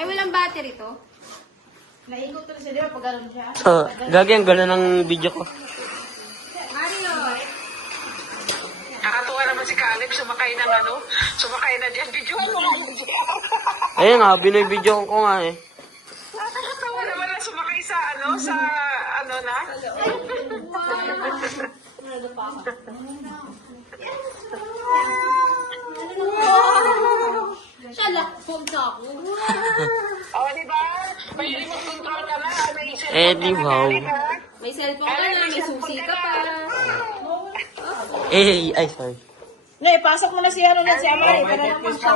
Ay, walang battery to. Naikot ko na siya, di ba? Pag gano'n siya. Gagi, ang ganda ng video ko. Mario! Nakatuwa naman si Caleb, sumakay ng ano, sumakay na dyan. Video mo nga. Ayun nga, binoy-video ko nga eh. Nakakatawa naman na sumakay sa ano, sa ano na. Siya, lock-phone sa ako. O, di ba? May remote control ka na. May cellphone Eh, di ka na, wow. Caleb, ha? May cellphone ka na, may susi ka pa. Eh, ay, sorry. Ngayon, pasok mo na si ano na si Amari. Para naman siya.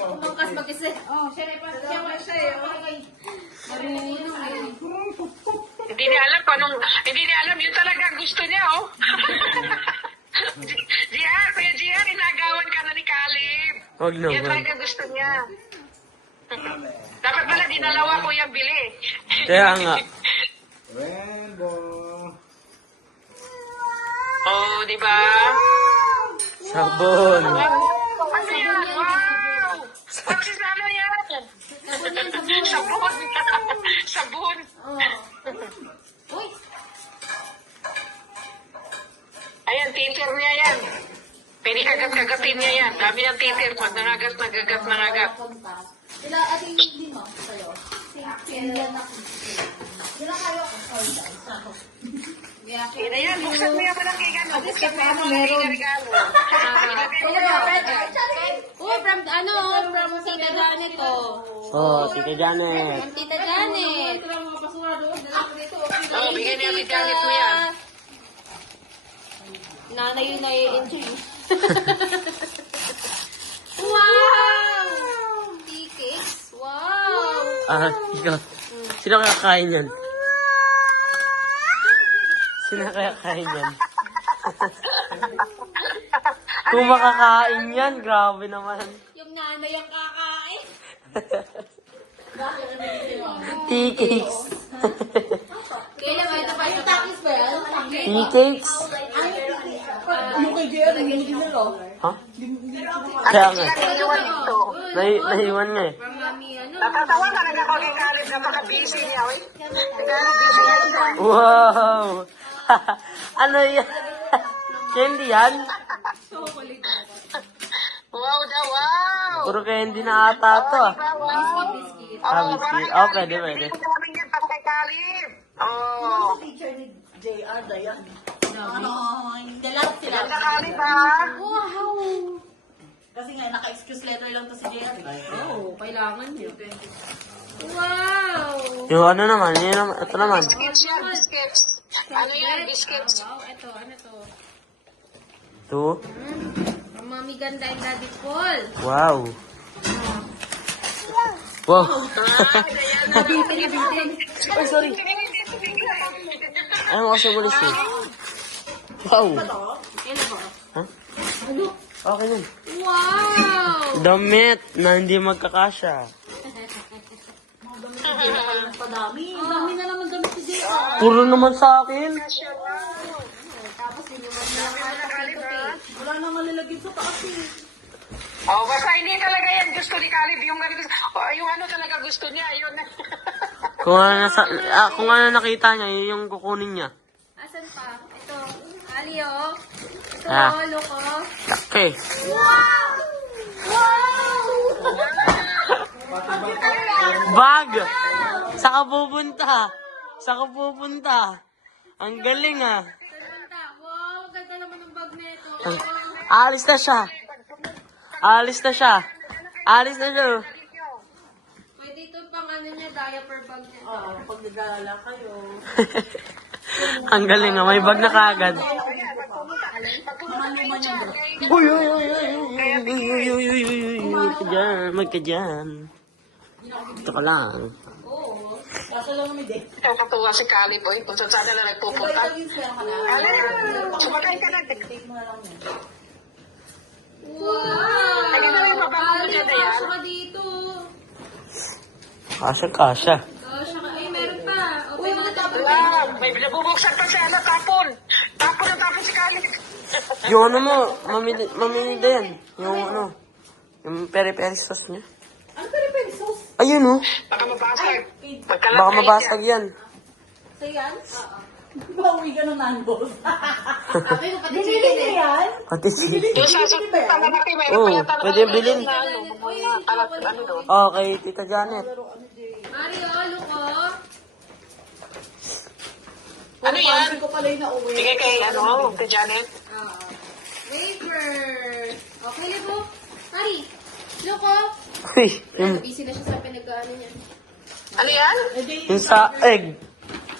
Kumangkas mag-isa. Oh, siya na ipasok siya. Siya eh. Marunong eh. Hindi niya alam kung anong, hindi niya alam yun talaga ang gusto niya, oh. Jihan, Kuya Jihan, inagawan ka na ni Caleb. Huwag Yan naman. talaga gusto niya. Dapat pala dinalawa ko yung bili. Kaya nga. Oh, di ba? Sabon. Ano yan? Wow! Pagsis ano yan? Sabon. Sabon. Uy! Ayan, titer niya yan. Pwede kagat-kagatin niya yan. Dami ng titer. Pag nangagat, nangagat. Sila, ate, hindi mo, sa'yo. Sila na. Sila kayo. Yan na yan. Buksan mo yung malaki gano. Buksan mo yung malaki regalo. Oh, from Tita Janet to. Oh, Tita Janet. From Tita Janet. Oh, bigyan niya ni Janet mo yan. Nanay yun na-enjoy. Wow! Tea cakes. Wow! Ikaw. Sino kaya kain yan? Sino kaya kain yan? Kung makakain yan, grabe naman. Yung nanay ang kakain. Tea cakes. Kailan ba ito pa yung takis ba yan? Tea cakes? Yung kay JR, hindi nila. Ha? Kaya nga. Naiwan ito. Naiwan nga eh. Mami, ano? Natatawa talaga ako kay Caleb. Napaka-busy niya, oy. Caleb, busy niya. Wow! Ano yan? Candy yan? Wow daw, wow! Puro candy na ata to ah. Biscuit. Biscuit. Oh, pwede, pwede. Hindi ko namin yan para kay Caleb. Oh. Teacher ni JR, Dayan. Ano, dalat sila. Ganda Caleb, ha? Wow! Kasi nga, naka-excuse letter lang to si JR. Oh, kailangan yun. Wow! Yung ano naman, yun naman, ito naman. Biscuits yan, biscuits. Ano yan, biscuits? Wow, ito, ano to? Ito. Ang mami ganda yung Daddy Paul. Wow. Wow. Nabitin. Ay, sorry. Ano kasi bulis eh? Wow. Kailan ba? Ha? Ano? Okay yun. Wow! Damit na hindi magkakasya. Padami. Ang dami na naman damit si JR. Puro naman sa akin. Tapos sinuman niya ang ata Wala naman nilagay sa taas eh. Oh, basta hindi talaga yan gusto ni Caleb. Yung, yung ano talaga gusto niya, yun. Kung ano nakita niya, yun yung kukunin niya. Asan pa? Ito. Ali, oh. Ito, Ah. look, oh. Okay. Wow! Wow! Bag! Saka pupunta. Saka pupunta. Ang galing ah. Ganda. Wow, ganda naman ng bag na ito. Alis na siya. Alis na siya. Alis na siya. Pwede ito pang ano niya, diaper bag niya. Oo, pag naglalala kayo. Ang galing ah. May bag na kagad. Uy, uy, uy, uy, uy, uy, uy, uy, uy, uy, uy, mag ka dyan. Ito ka lang. Oo. Kaso lang naman din. Nakatuwa si Caleb, oy. Kung saan na nagpupunta. Ito yung spell ka na. Caleb, sumakay ka na. Take mo na lang yan. Wow! Ay, ganda yung mabang mo Ali, dyan, Dayan. kasha ka dito. Kasha, kasha. Kasha ka. Ay, meron pa. Open mo na tapos. Wow, may nabubuksan pa siya. Tapon. Tapon na tapon si Caleb. Yung ano mo, mamili din. Yung ano, yung peri-peri sauce niya. Ano pwede pwede sauce? Ayun oh. Baka mabasag. Baka mabasag yan. So yan? Bawi ka ng nandos. Sabi ko, pati Binili chicken niya eh. yan? Pati si... Doon sa susunod na natin, mayroon Oo, pa yata pwede bilhin. na ano, mga kalat, ano doon. Okay, Tita Janet. Mario, luko. Ano yan? Sabi ko pala yung nauwi. Sige kay, ano, kay Janet. Wafer. Okay, Libo. Mari, luko. Uy, yung, Busy na siya sa pinag-ano niya. Ano yan? yung sa egg.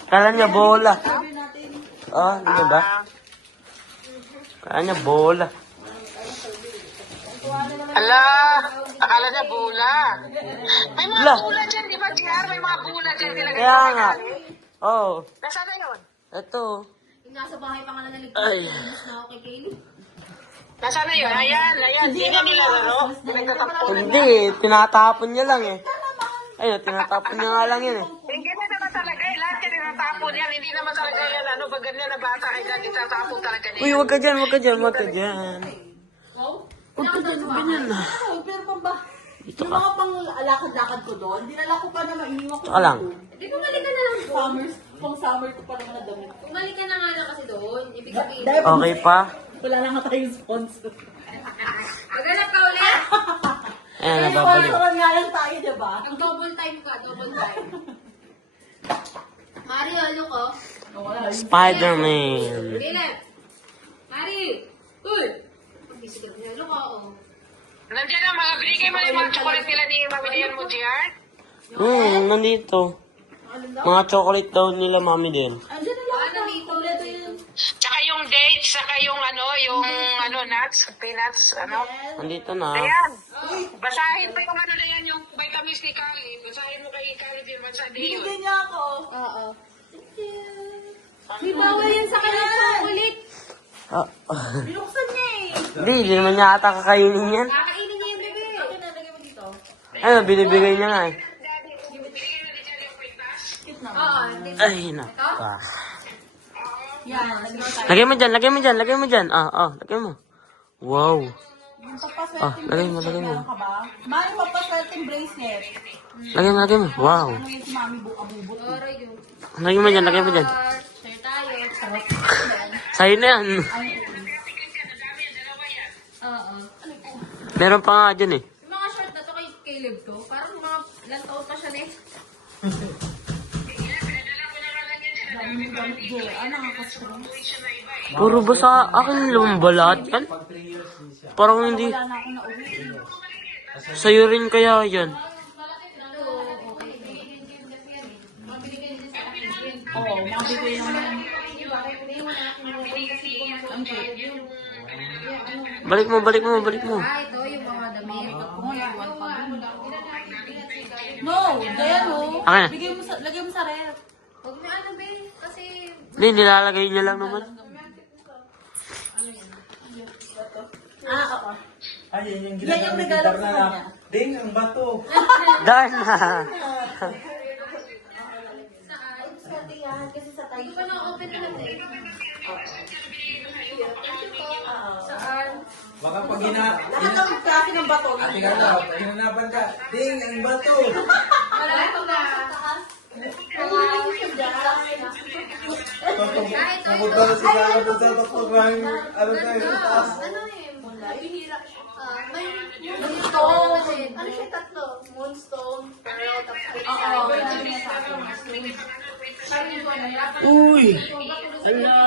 Kala niya bola. Sabi natin. Ah, hindi ba? Kala niya bola. Ala, akala niya bula. May mga Ala. bula dyan, di ba, JR? May mga bula dyan. Nilagay Kaya sa nga. kagaling. Oh, Nasaan na yun? ito. Yung nasa bahay pa nga na naligtas. Ay. Inis na ako kay Kaylee. Nasaan na yun? Ayan, ayan. Hindi na nilalaro. Nagtatapon. Hindi, tinatapon niya lang eh. Ayun, tinatapon niya nga lang yan eh. Hindi na naman talaga eh. Lahat yan tinatapon yan. Hindi naman talaga yan. Ano ba ganyan na bata ay dati tatapon talaga niya. Uy, wag ka dyan, wag ka dyan, wag ka dyan. Wag ka dyan, wag ka dyan. Ano, pero pang ba? Dito Yung ka. mga pang lakad-lakad ko doon, dinala ko pa naman, iniwan ko. Tsaka lang. Di bumalik ka na lang doon. Summers, pang summer ko pa naman na damit. Bumalik ka na nga lang kasi doon. Ibig sabihin. Okay pa? Wala na nga tayong sponsor. Maghanap ka ulit. Ayan, nababalik. Sponsoran nga lang tayo, diba? Double time ka, double time. Mario, luko. Wala. Spider-Man. Philip. Mari. Uy. Busy ka na. Luko, oh. Nandiyan na mga binigay mo na yung mga chocolate nila ni Mami Dian mo, JR. Nandito. Mga chocolate daw nila mami din. Andiyan na lang. Nandito. Kompleto yun. Tsaka yung dates, tsaka yung nuts, peanuts, ano. Nandito na. Ayan. Basahin pa yung ano na yan, yung vitamins ni Kali. Basahin mo kay Kali din, basahin yun. Binigyan niya ako. Oo. May bawal yan sa kanya chocolate. Ah, Binuksan niya eh. Hindi naman niya ata kakainin yan. Kakainin niya yung bebe. Akin na, lagay mo dito. Ano, binibigay niya nga eh. Oo. Ay, naka. Yan, siguro tayo. Lagay mo dyan, lagay mo dyan, lagay mo dyan. Lagay mo. Wow. Yung papaswelting lagay mo, bracelet, lagay mo. meron ka ba? Mami, papaswelting bracelet. Lagay mo, lagay mo. Wow. Ano yung si Mami abubot? Oray yun. Lagay mo dyan, lagay mo dyan. Share tayo. Sa'yo na yan. Oo. Meron pa nga dyan eh. Yung mga short na to kay Caleb to, parang mga ilang taon pa siya na eh. Dami yung gamit, Jay. Ano nga kasi? Puro ba sa akin lumbalat yan? Parang hindi. Wala na ako na uwi. Sa'yo rin kaya yan. Oo, mabigay naman. Balik mo, balik mo, balik mo. Ito yung mga damit. No, Dayan oh. Akin na. Lagay mo sa ref. Huwag mo ano ba kasi Hindi, nilalagay niya lang naman. Oo. Ay, yan yung Yan yung ginagamit ni regalo ko sa Darna. kanya. Ding, ang bato. Darna. Kasi sa tayo. hindi pa na-open na lang eh. Saan? Baka pag Lahat ng klase ng bato. Ate ka daw, pag hinanapan ka, ding, ang bato. Wala ito na. Pupunta na si Kala doon sa tatlong ano tayo sa taas. Ano eh? Bihira siya. May Moonstone. Ano siya tatlo? Moonstone. Pero tapos Oo, sabi niya sa akin. Uy! Hala!